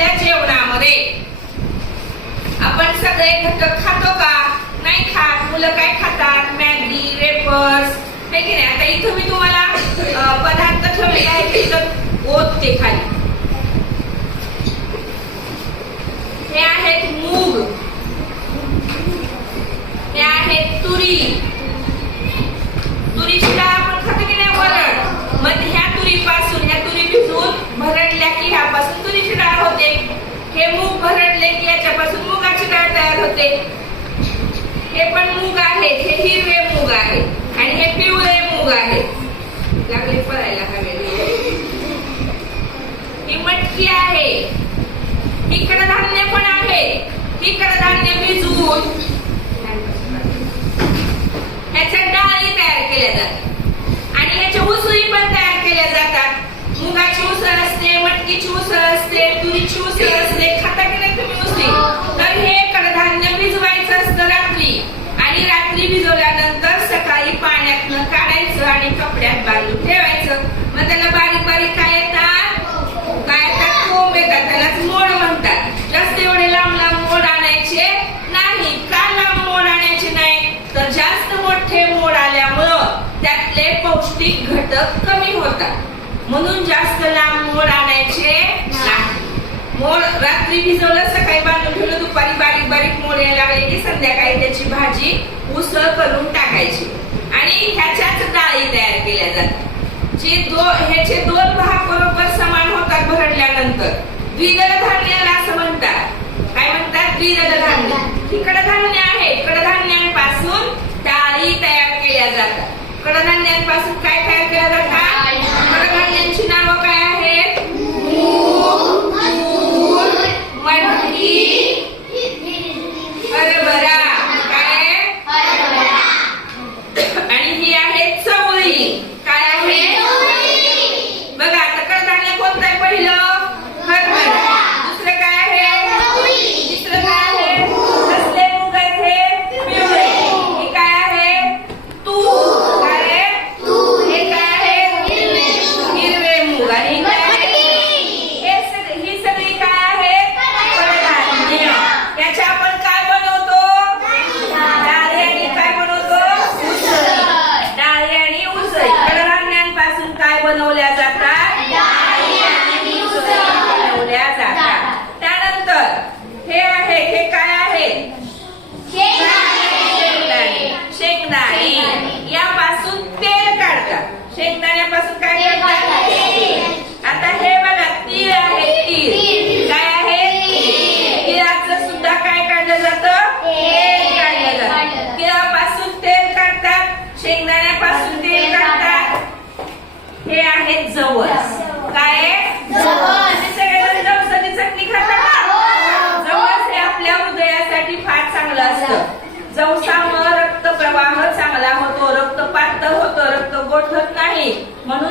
आपल्या जेवणामध्ये. आपण सगळे घटक खातो का? नाही खात. मुलं काय खातात? मॅगी वेपर्स नाही? आता इथं मी तुम्हाला पदार्थ ठेवलेला आहे ओतते खाली. होते. हे पण मूग आहेत. हे हिरवे मूग आहेत. आणि हे पिवळे मूग आहेत. लागले पळायला हवे. ही मटकी आहे. इकडे धान्य पण आहे ही कडधान्य भिजवून ह्याच्या डाळी तयार केल्या जातात आणि ह्याच्या उसळी पण तयार केल्या जातात मुगाची उसळ असते मटकीची उसळ असते तुरीची उसळ असते खाता की नाही तुम्ही उसळी तर हे कडधान्य भिजवायचं असतं रात्री आणि रात्री भिजवल्यानंतर सकाळी पाण्यातनं काढायचं आणि कपड्यात बांधून ठेवायचं मग त्याला बारीक बारीक काय येतात काय येतात कोंब येतात त्यालाच मोड म्हणतात जास्त एवढे लांब लांब मोड आणायचे नाही का लांब मोड आणायचे नाही तर जास्त मोठे मोड आल्यामुळं त्यातले पौष्टिक घटक कमी होतात म्हणून जास्त लांब मोड आणायचे नाही. मोड रात्री भिजवलं सकाळी बांधून ठेवलं दुपारी बारीक बारीक मोड यायला लागले की संध्याकाळी त्याची भाजी उसळ करून टाकायची. आणि ह्याच्याच डाळी तयार केल्या जातात. जे दो ह्याचे दोन भाग बरोबर समान होतात भरडल्यानंतर. द्विदल धान्याला असं म्हणतात. काय म्हणतात? द्विदल धान्य. ही कडधान्य आहे कडधान्यांपासून डाळी तयार केल्या जातात. कडधान्यांपासून शेंगदाण्यापासून काय आता हे बघा तीळ आहे तीळ. काय आहे? तिळाचं सुद्धा काय काढलं जातं? काढलं जातं. तिळापासून तेल काढतात शेंगदाण्यापासून तेल काढतात. हे आहे जवस. काय सगळेजण जवसाची चटणी खाता का? जवस हे आपल्या हृदयासाठी फार चांगलं असतं. जवसामुळे ओळखत नाही. म्हणून